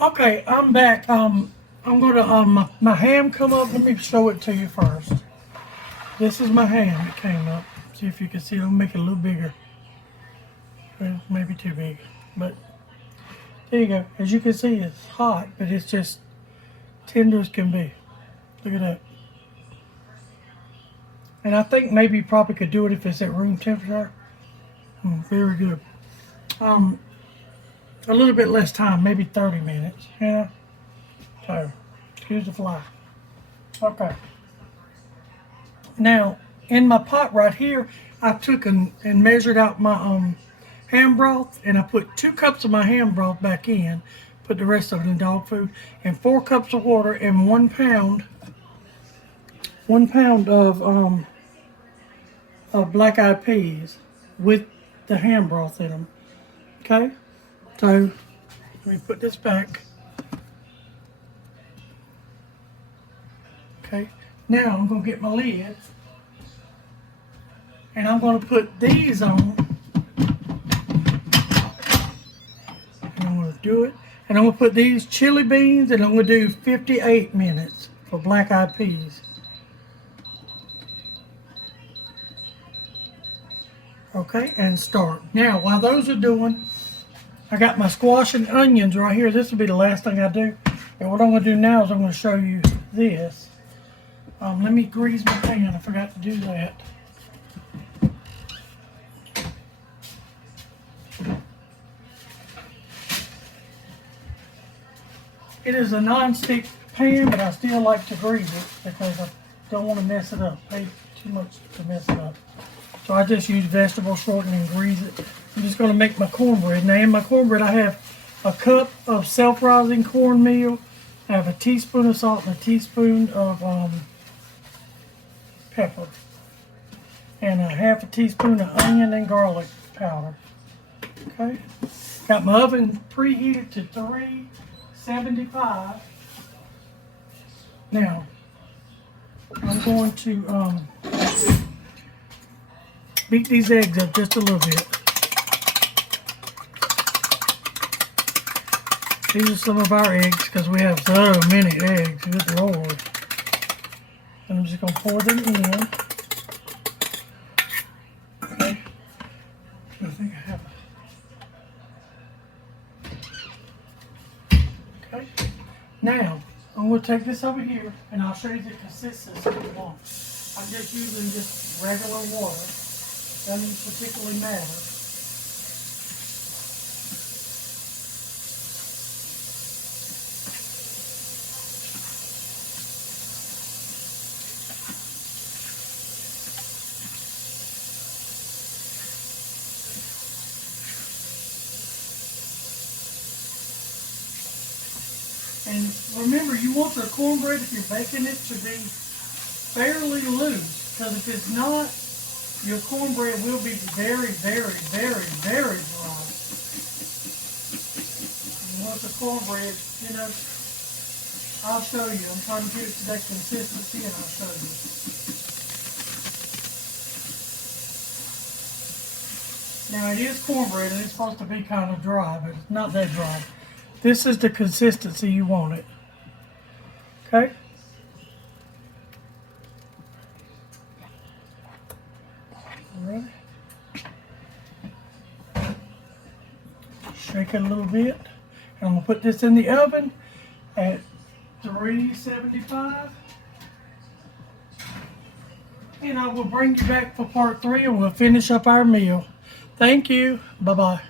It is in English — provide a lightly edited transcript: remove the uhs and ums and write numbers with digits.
Okay, I'm back. I'm gonna my ham come up. Let me show it to you first. This is my ham. It came up. See if you can see it. I'll make it a little bigger. Well, maybe too big, but there you go. As you can see, it's hot, but it's just tender as can be. Look at that. And I think maybe you probably could do it if it's at room temperature. Very good. Um, a little bit less time, maybe 30 minutes. Yeah. So, excuse the fly. Okay. Now, in my pot right here, I took and measured out my ham broth, and I put 2 cups of my ham broth back in, put the rest of it in dog food, and 4 cups of water, and 1 pound of black-eyed peas with the ham broth in them. Okay, so let me put this back. Okay, now I'm gonna get my lid, and I'm gonna put these on. And I'm gonna do it, and I'm gonna put these chili beans, and I'm gonna do 58 minutes for black-eyed peas. Okay, and start. Now, while those are doing, I got my squash and onions right here. This will be the last thing I do. And what I'm going to do now is I'm going to show you this. Let me grease my pan. I forgot to do that. It is a non-stick pan, but I still like to grease it because I don't want to mess it up. Pay too much to mess it up. So I just use vegetable shortening and grease it. I'm just going to make my cornbread. Now in my cornbread I have a cup of self-rising cornmeal. I have a teaspoon of salt and a teaspoon of pepper. And a half a teaspoon of onion and garlic powder. Okay. Got my oven preheated to 375. Now I'm going to beat these eggs up just a little bit. These are some of our eggs because we have so many eggs. Good Lord. And I'm just going to pour them in. Okay. I think I have Okay. Now, I'm going to take this over here and I'll show you the consistency we want. I'm just using just regular water. Doesn't particularly matter. And remember, you want the cornbread, if you're baking it, to be fairly loose. Because if it's not, your cornbread will be very, very, very, very dry. And once the cornbread, you know, I'll show you. I'm trying to get it to that consistency, and I'll show you. Now it is cornbread, and it's supposed to be kind of dry, but it's not that dry. This is the consistency you want it. Okay? Alright. Shake it a little bit. And I'm going to put this in the oven at 375. And I will bring you back for part 3 and we'll finish up our meal. Thank you. Bye-bye.